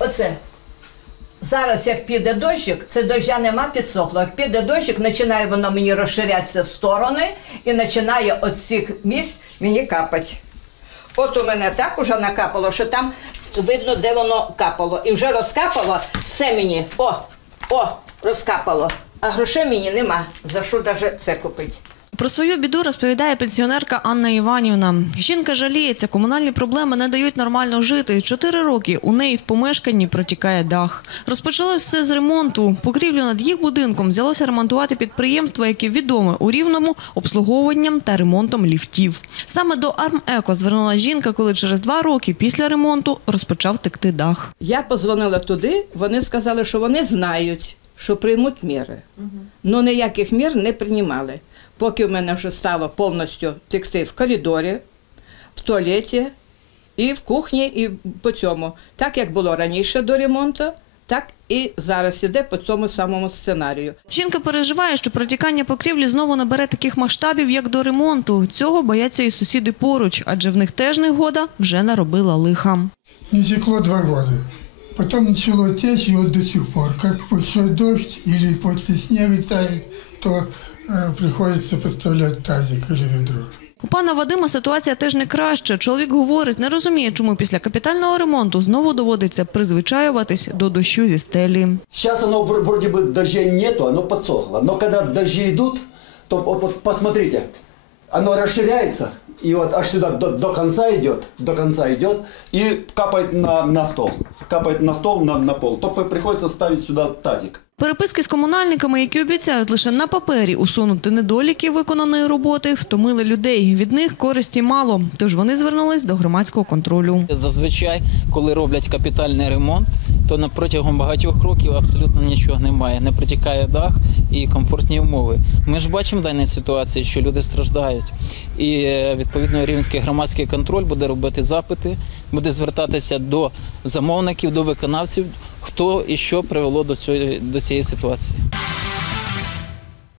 Оце. Зараз, як піде дощик, це доща нема підсохло. Як піде дощик, починає воно мені розширятися в сторони і починає от цих місць мені капати. От у мене так уже накапало, що там видно, де воно капало. І вже розкапало все мені. О, о, розкапало. А грошей мені нема. За що навіть це купити? Про свою біду розповідає пенсіонерка Анна Іванівна. Жінка жаліється, комунальні проблеми не дають нормально жити. Чотири роки у неї в помешканні протікає дах. Розпочали все з ремонту. Покрівлю над їх будинком взялося ремонтувати підприємство, яке відоме у Рівному обслуговуванням та ремонтом ліфтів. Саме до Армеко звернула жінка, коли через два роки після ремонту розпочав текти дах. Я позвонила туди, вони сказали, що вони знають, що приймуть міри. Ну ніяких мір не приймали. Поки в мене вже стало повністю текти в коридорі, в туалеті, і в кухні, і по цьому. Так як було раніше до ремонту, так і зараз іде по цьому самому сценарію. Жінка переживає, що протікання покрівлі знову набере таких масштабів, як до ремонту. Цього бояться і сусіди поруч, адже в них теж негода вже наробила лиха. Не текло два года. Потом начало течь, и вот до сих пор. Как большой дождь или после снега тает, то э, приходится подставлять тазик или ведро. У пана Вадима ситуація теж не краща. Чоловік говорить, не розуміє, чому після капітального ремонту знову доводиться призвичаюватись до дощу зі стелі. Сейчас оно вр- вроде бы дождей нету, оно подсохло. Но когда дожди идут, то вот, вот посмотрите, оно расширяется и вот аж сюда до, до конца идет, до конца идет и капает на, на стол. Капает на стол, на, на пол. То приходится ставить сюда тазик. Переписки з комунальниками, які обіцяють лише на папері усунути недоліки виконаної роботи, втомили людей. Від них користі мало, тож вони звернулись до громадського контролю. Зазвичай, коли роблять капітальний ремонт, то на протягом багатьох років абсолютно нічого немає. Не протікає дах і комфортні умови. Ми ж бачимо в даній ситуації, що люди страждають. І е, відповідно рівненський громадський контроль буде робити запити, буде звертатися до замовників, до виконавців, хто і що привело до цієї ситуації.